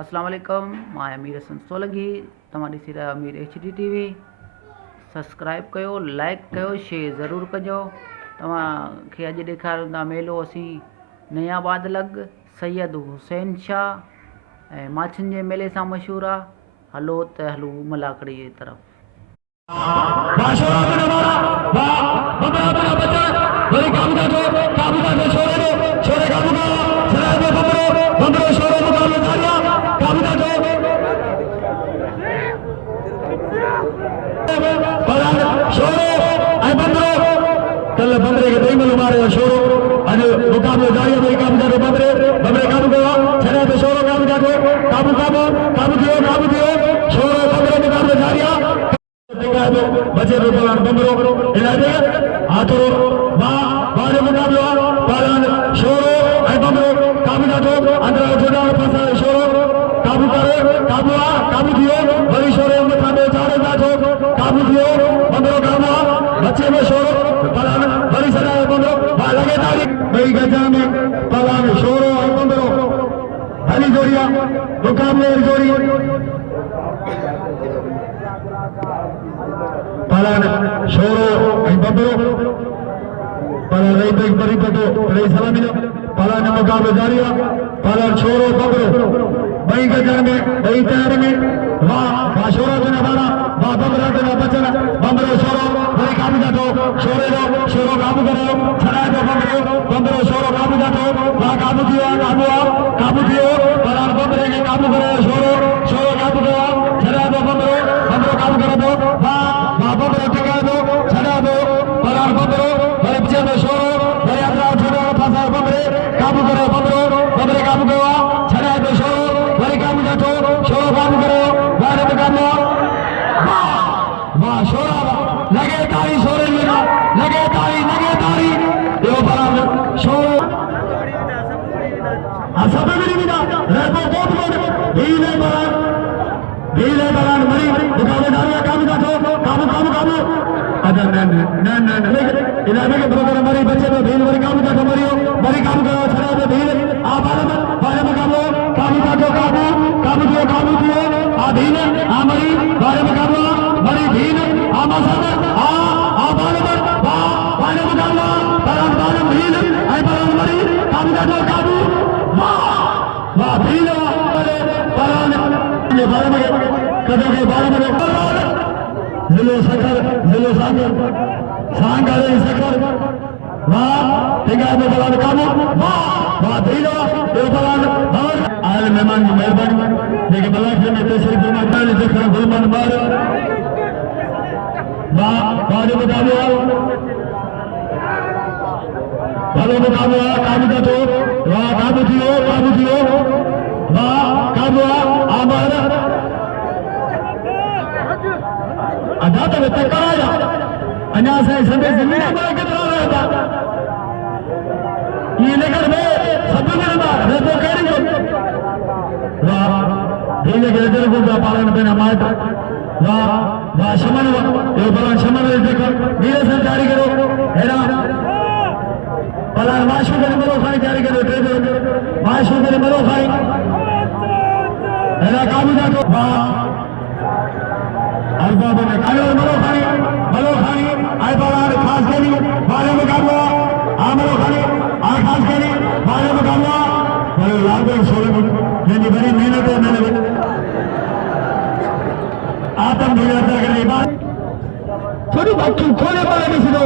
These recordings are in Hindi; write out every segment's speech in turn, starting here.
अस्सलाम वालेकुम मां अमीर हसन सोलंकी तव्हां ॾिसी रहिया अमीर HD TV। सब्सक्राइब कयो, लाइक कयो, शेयर ज़रूरु कजो। तव्हांखे अॼु ॾेखारियूं था मेलो असीं नयाबाद लॻ सैयद हुसैन शाह ऐं माछियुनि जे मेले सां मशहूरु आहे। हलो त हलूं मलाकड़ी जे तरफ़। कल बंदरे के दही में मारे शोरो आज मुकाबले जारी है काम जारो बंदरे बंदरे काबू करो छड़े पे शोरो काम जारो काबू काबू काबू दियो शोरो बंदरे मुकाबले जारी है बचे रो पलान बंदरो इलाजे हाथो बा बारे मुकाबले पलान शोरो आई बंदरो काबू जारो अंदर जोड़ा पासा शोरो काबू करे काबू दियो बड़ी शोरो मुकाबले जारे जातो काबू दियो बंदरो काबू बच्चे में शोरो पलान बड़ी सदा बंदरो लगे तारी भाई गजा में पलान शोरो और बंदरो हली जोड़िया मुकाबले जोड़ी पलान शोरो और बंदरो पलान रही तो एक बड़ी पतो रही सलामी पलान मुकाबले जारी पलान शोरो बंदरो भाई गजा में भाई तैयार में वाह शोरो के नवारा वाह बंदरा के बचना बंदरो शोरो भाई काबू जातो शोरो काबू करो छड़ा दो बंदरो शोरो काबू जातो वाह काबू दियो पलान बंदरे के काबू करो शोरो काबू करो छड़ा दो बंदरो काबू करो दो वाह बंदरो टिका दो छड़ा दो पलान बंदरो बड़े पीछे में शोरो बड़े अंदर छोड़ो फंसा बंदरे काबू करो बंदरे काबू करो छड़ा दो शोरो बड़े काबू जातो शोरो काबू करो बारे में काबू वाह शोरा लगे तारी शोरे लगे तारी यो पलान शोरो सब भी नहीं रहतो बहुत भीले पलान मरी मुकाबलेदार काबू जातो काबू अदर न इलाके के बरोबर मरी बच्चे में भील मरी काबू जातो मरी काबू करो छड़ा पे भील आ बारे में काबू जातो काबू दियो आ भील आ मरी बारे में काबू मरी भील आ मसद आ बारे में काबू पलान भील आई पलान मरी काबू जातो वाह भील पलान बारे में कदों के बारे में जिलो सागर सांगारे सकर वाह टिका दो पलान काबू वाह भील ये पलान और आयल मेहमान की मेहरबानी लेकिन बलाखे में तशरीफ फरमाने देखकर गुलमन मार बारे मुकाबला भलो मुकाबला काबू जातो वाह काबू दियो वाह काबू आमार अदा तो तकराया अन्या से संदेश मिले बड़ा कितना रहता ये लेकर में सब मिलना रहतो करेंगे वाह धीरे धीरे को पालन बिना माट वाह शमन ये पलान शमन देखो धीरे से जारी करो हेरा पलान माशू के मरो खाई जारी करो ट्रेजर माशू के मरो खाई हेरा काबू जातो वाह अरबा में कालो मरो खाई आई पलान खास के लिए बारे में काबू आ मरो खाई आ खास के लिए बारे में काबू बड़े लाभ सोले यानी बड़ी मेहनत है मैंने आतम निरंतर करने बाद थोड़ी बाकी खोले वाले में सीधो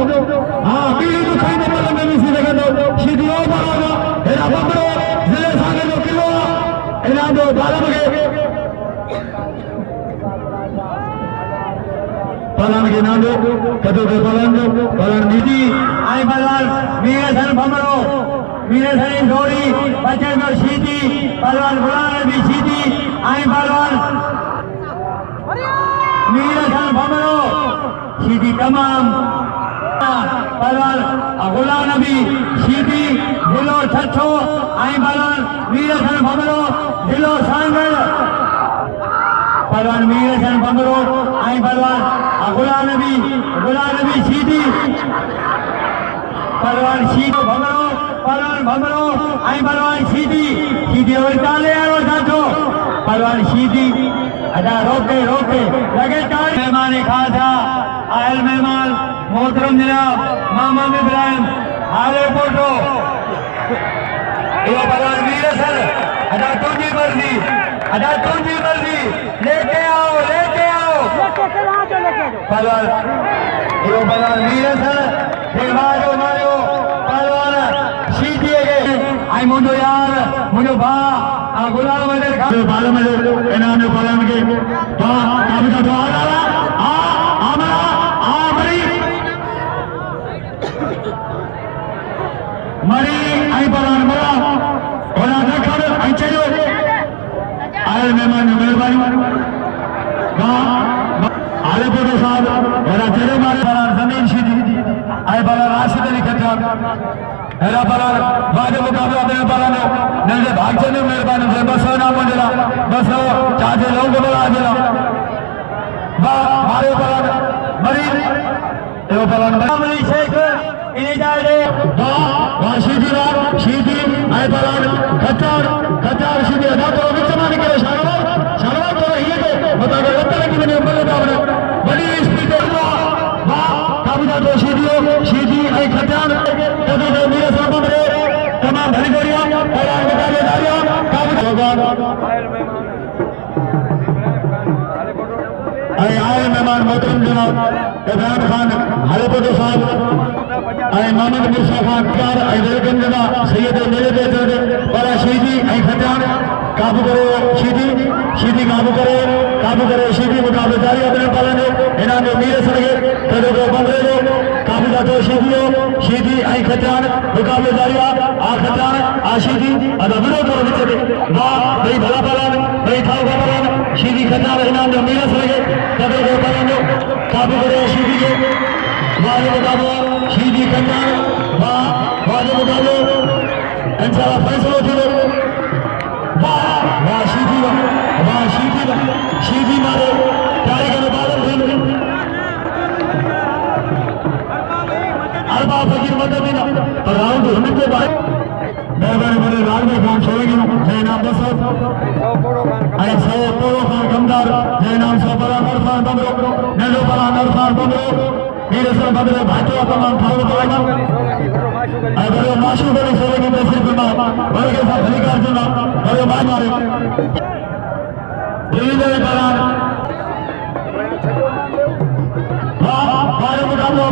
हाँ बीड़ी तो खाने वाले में भी सीधे कर दो सीधी और बढ़ाना हेरा बंदरो जिले सागे दो किलो हेरा दो 12 बजे पलान के नाम दो कदों के पलान नीति आई पलान मीरे सन भमरो मीरे सन जोड़ी बच्चे में सीधी पलान बुलाने भी सीधी आई पलान मीरसन भमरो सीधी तमाम पलान गुलाम नबी सीधी जिलो छठो आई पलान मीरसन भमरो जिलो सांगल पलान मीरसन भमरो आई पलान गुलाम नबी सीधी पलान सीधो भमरो आई पलान सीधी और काले और छठो पहलवान शीदी अदा रोके रोके लगे ताली मेहमान खासा आयल मेहमान मोहतरम जनाब मोहम्मद इब्राहिम हाले फोटो ये पहलवान वीर सर अदा तुझी मर्जी लेके आओ पहलवान ये पहलवान वीर सर देवारो मारो पहलवान शीदी आई मुझो यार मुझो भा गुलाम मदर का बाल में इनाम ने पहलवान के तो काबू का द्वार आ हमरा मरी आई पहलवान मरा और ना कर आई चलो आए मेहमान मेहरबानी आले फोटो साहब मेरा चले मारे पहलवान जमीन शीदी आई पहलवान राशिद अली खत्म मेरा पहलवान वादे मुकाबला मेरे पहलवान ने भागचे ने मेहरबानी से बस ना मंजला बस चाचे लोग को बुला दिला मारे पहलवान मरी यो पहलवान अमली शेख इने जाए वाह शीदी आई पहलवान कच्चार शीदी अदा तो विच मान के शानवार तो ये तो बता दो लत्ते की मैंने बोले आपने बड़ी स्पीड वाह काबूदा तो शीदी आई कच्चार कदो तो मेरे सामने मेरे तमाम भली गोरियां पहलवान मुकाबले दारियां काबूदा आए मेहमान मोहतरम जनाब इब्राहिम खान हलपोटो साहब आई मोहम्मद मुर्शा खान कार आई वेलकम जनाब सैयद मेरे बेटे परा शीदी आई खत्यान काबू करो शीदी काबू करे शीदी मुकाबले जारी अपने पालन इन्होंने मीरे सड़गे कदों को बंदरे दो काबू का तो शीदी आई खत्यान मुकाबले जारी आ खत्यान आ शीदी अदा विरोध करो विच वाह भाई भला पालन भाई थाव का पालन शीदी खत्यान इन्होंने मीरे सड़गे कदों को पालन काबू करे शीदी के वाले मुकाबले शीदी खत्यान वाले मुकाबले इंशाल्लाह फैसला थी वाह शीदी मारे प्यारे के मुकाबले अरबा फकीर मदद पर राउंड होने के बाद मेरे राज में काम छोड़ेंगे जय नाम बस अरे सौ पोड़ो खान कमदार जय नाम सौ बड़ा खान बमरो नेलो बड़ा खान बमरो मेरे सर बदले भाटो तमाम खाओ तो अगर माशू बड़ी सोले की तस्वीर करना बड़े के साथ अधिकार चुना बड़े मारे दिल्ली में करार बारे मुकाबले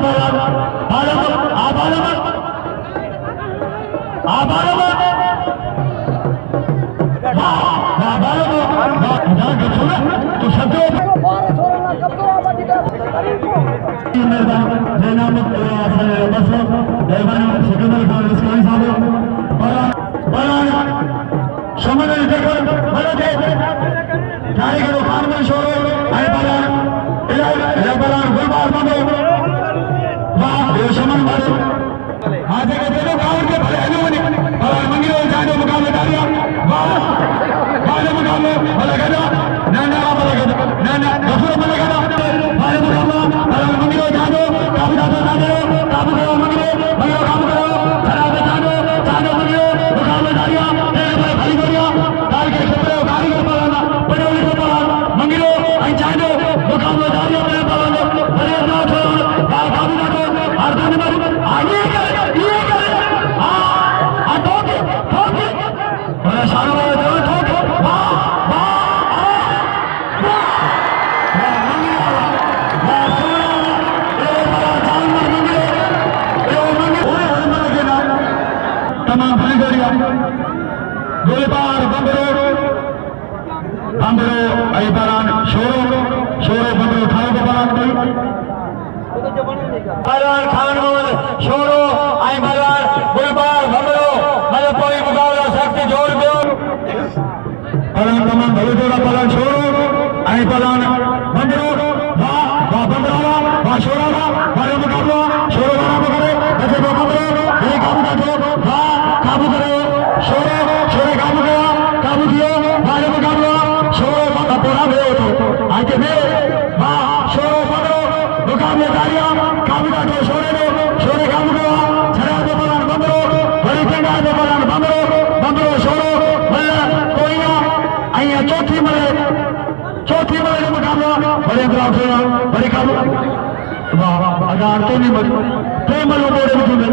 तो सत्यो जयनाम बस सिकंदर खान इस्माइल साहब समझ कारीगर खान में शोर आए बलान गुलबार बंदो वाह समझ मारो आज के देखो गांव के भले अनुमति बलान मंगिरो जानो मुकाबले डालिया वाह वाले मुकाबले भले गदा ना गफूर भले गदा वाले मुकाबला बलान मंगिरो जानो काबू करो मंगिरो काम करो खराब जानो मंगिरो मुकाबले डालिया भली गोरिया काल के छपरे कारीगर बलाना बड़े को बलान मंगिरो आई जानो मुकाबले डालिया बड़े बलान बड़े ना छोड़ काबू करो अर्धन में आगे ये कर आ ठोके बड़ा शान वाला जो ठोके तमाम भली गोरिया गोलीबार बंदरो आई बलान शोरो बंदरो खाओ को बलान बलान खान मोहम्मद शोरो आई बलान गोलीबार बंदरो मतलब कोई मुकाबला शक्ति जोड़ दो बलान तमाम भली जोड़ा बलान शोरो आई बलान बंदरो वाह बंदरो वाह शोरो वाले मुकाबला शोरो वाला मुकाबले जैसे वो बंदरो ये काम का जो काबू करो शोरे काबू किया वाले मुकाबला शोरो पूरा भेज आज के शोरो पकड़ो मुकाबले दारिया काबू का जो शोरे काबू करो छड़ा दो बलान बंदरो बड़ी टेंगा दो बलान बंदरो शोरो बल्ला कोई ना चौथी मले का मुकाबला बड़े अंतराल से बड़े काबू वाह अदा तो नहीं मर प्रेम मलो बोले मुझे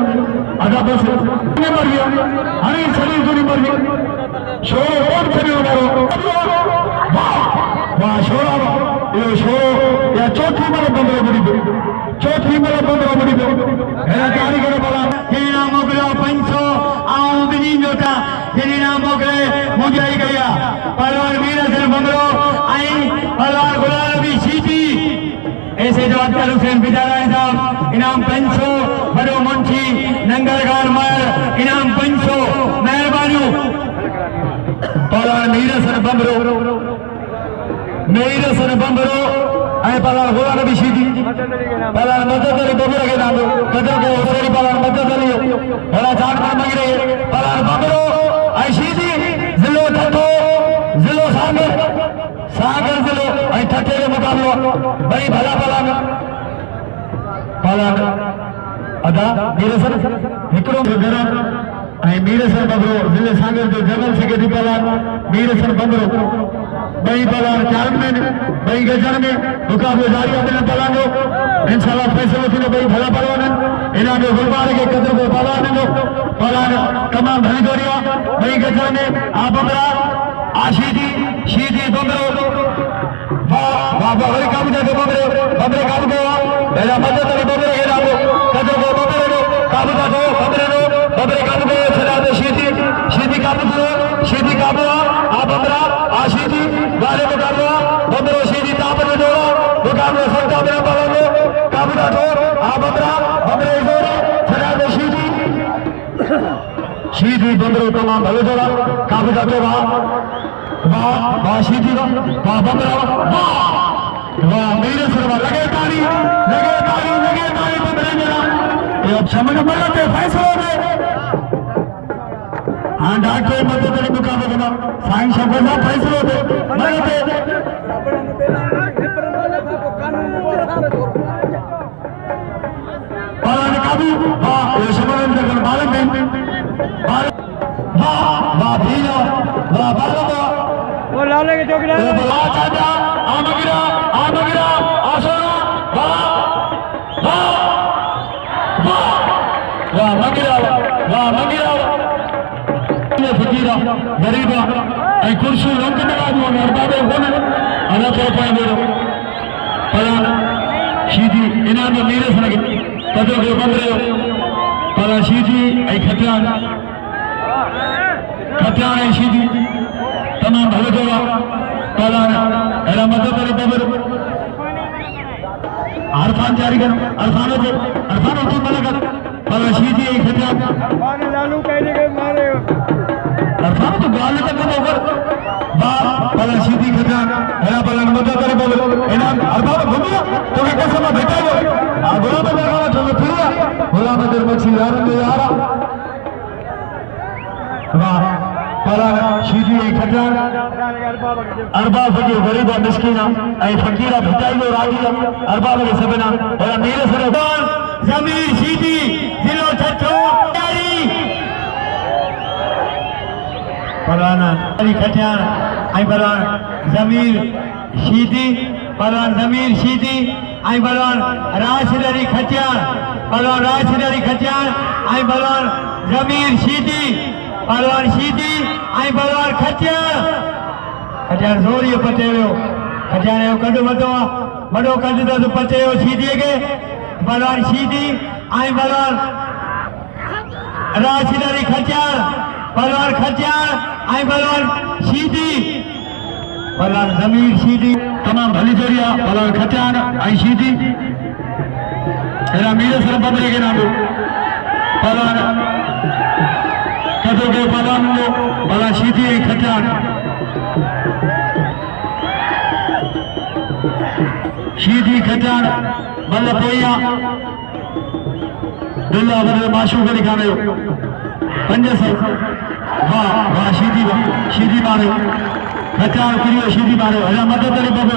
अदा बस नहीं मर गया हरी शरीर तो नहीं मर गया शोर और शरीर मारो वाह वाह शोरा ये शोर या चौथी मले बंदर बड़ी है कारीगर बोला तेरा मोगलो 500 आऊं बिनी जोता तेरा मोगले मुझे ही गया पहलवान वीरसिंह बंगलो आई पहलवान गुलाम नबी सीधी ऐसे जो अख्तर हुसैन बिदारानी साहब इनाम 500 बड़ो मुंशी नंगलगार मार इनाम 500 मेहरबानी पहलवान वीरसिंह बंगलो आई पहलवान गुलाम नबी सीधी पहलवान मदद अली बबरा के नाम कदर को होसेरी पहलवान मदद अली बड़ा जान पर मांग रहे पहलवान बबरो आई सीधी जिलो ठठो जिलो सागर जिलो आई ठठे के मुकाबलो बड़ी भला पहलवान अदा वीरसिंह हिकड़ो घर आई वीरसिंह बबरो जिले सागर जो जगल सेक्रेटरी पहलवान वीरसिंह बबरो बई पहलवान चार में बई गजर में मुकाबले जारी अपने पहलवान को इंशाल्लाह फैसलो थी बई भला पहलवान इन्होंने गुलबार के कदर को पहलवान तमाम भली जोड़िया बई गजर में आ बबरा शीधी बबरो वाह बबरे काम जाके बबरे काम को मेरा मदद अली बबरे के नाम कदर को बबरे काम का दो बबरे काम को छड़ा दे शीधी काम आ बबरा शीधी गाले मुकाबला बबरो शीधी ताप ने जोड़ा मुकाबला संता मेरा पहलवान को काबूदा दो आ बबरे जोड़ा छड़ा दे शीधी बबरो तमाम भले जोड़ा काबूदा दो वाह शीधी वाह बबरा वाह मेरे सरवा लगे ताली बबरे मेरा ये अब समझ में आते फैसला में हाँ डॉक्टर मदद अली मुकाबले का साइंस शब्द का फैसला होते पहलवान काबू वाह ये समरण जगन बालक वाह भीलो वाह बालक वो लाले के चौकी लाले वाह चाचा आमगिरा आसोना वाह मंगिरा फकीरा गरीबा ऐं कुर्सियूं रंग लॻाइबो आहे अरबाबे कोन अदा थो पाईंदो पहलवान शीधी इनाम मीर सनग कदो के बंदरे पहलवान शीधी ऐं खटियान ऐं शीधी तमाम भलो जोड़ा पहलवान अहिड़ा मदद अली बबर अरफान जारी कर अरफान थी मलक पहलवान शीधी ऐं खटियान लालू कहने के मारे अरफान तो गाल तक ओवर पहला सीधी खजान है पहला मदद करे बोल इनाम अरबाब घूमिया तो के कसम बेटा वो आ गुलाम दरगाह तो फिरिया गुलाम दर मछी यार तो यारा वाह पहला सीधी खजान अरबाब के गरीबा मिस्कीना ऐ फकीरा भिटाइयो राजीला अरबाब के सबना और मेरे सरदार जमीर सीधी जिलो छठो पहलवान अली खटियान आई पहलवान जमीर शीधी पहलवान जमीर शीधी आई पहलवान राशिद अली खटियान पहलवान राशिद अली खटियान आई पहलवान जमीर शीधी पहलवान शीधी आई पहलवान खटियान जोरियो पटेयो खटियान जो कद वडो कद तो पटेयो शीधी के पहलवान शीधी आई पहलवान राशिद अली खटियान पहलवान खटियान आई पहलवान शीधी पहलवान जमीर शीधी तमाम भली जोड़िया पहलवान खटियान आई शीधी एरा मीर सर बबरे के नाम पहलवान कदो के पहलवान शीधी आई खटियान शीधी खटियान बल्ले पोया दुल्ला बदले माशू के दिखाने पंजे से वाह शीधी मारे खचार करियो शीधी मारे हजा मदद अली बबे